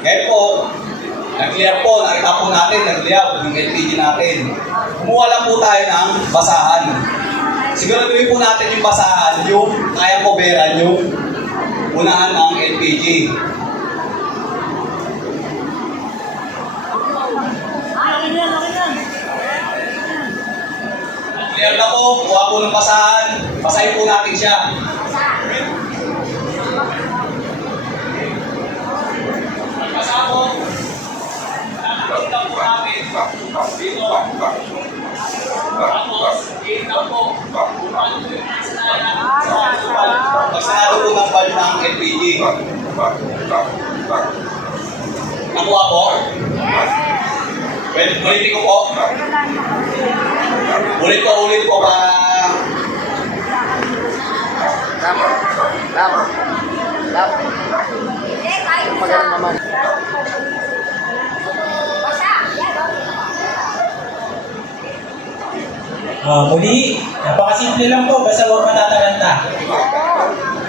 Eh po, nag-clear po, nakita po natin, nag-clear yung LPG natin. Kumuha lang po tayo ng basahan. Siguraduhin po natin yung basahan, yung kaya coveran yung unahan ng LPG. Clear na po, kuha po ng basahan. Basahin po natin siya. Kita po. Ng valve ng LPG. Nakuha po. Well, ulitin ko po. Ulit po, ulit po para Lap. Lap. Lap. Magaling naman. Ah, muli, napakasimple lang po, basta huwag matatalanta.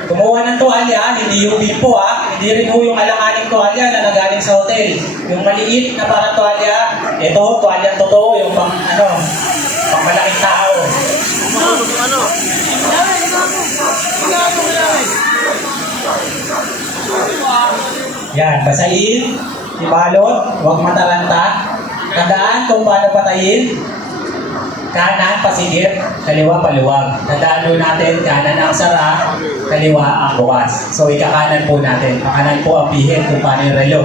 Kumuha ng tuwalya, hindi yung po ha, hindi rin ho yung alanganing tuwalya na nagaling sa hotel. Yung maliit na parang tuwalya, ito, tuwalya totoo, yung pang, ano, pang malaking tao. Yan, basahin, ibalot, huwag matalanta. Tandaan kung paano patayin, kanan pasigit, kaliwa paluwag. Tandaan natin, kanan ang sara, kaliwa ang bukas. So ikakanan po natin. Pakanan po ang pihit kung paano yung relo.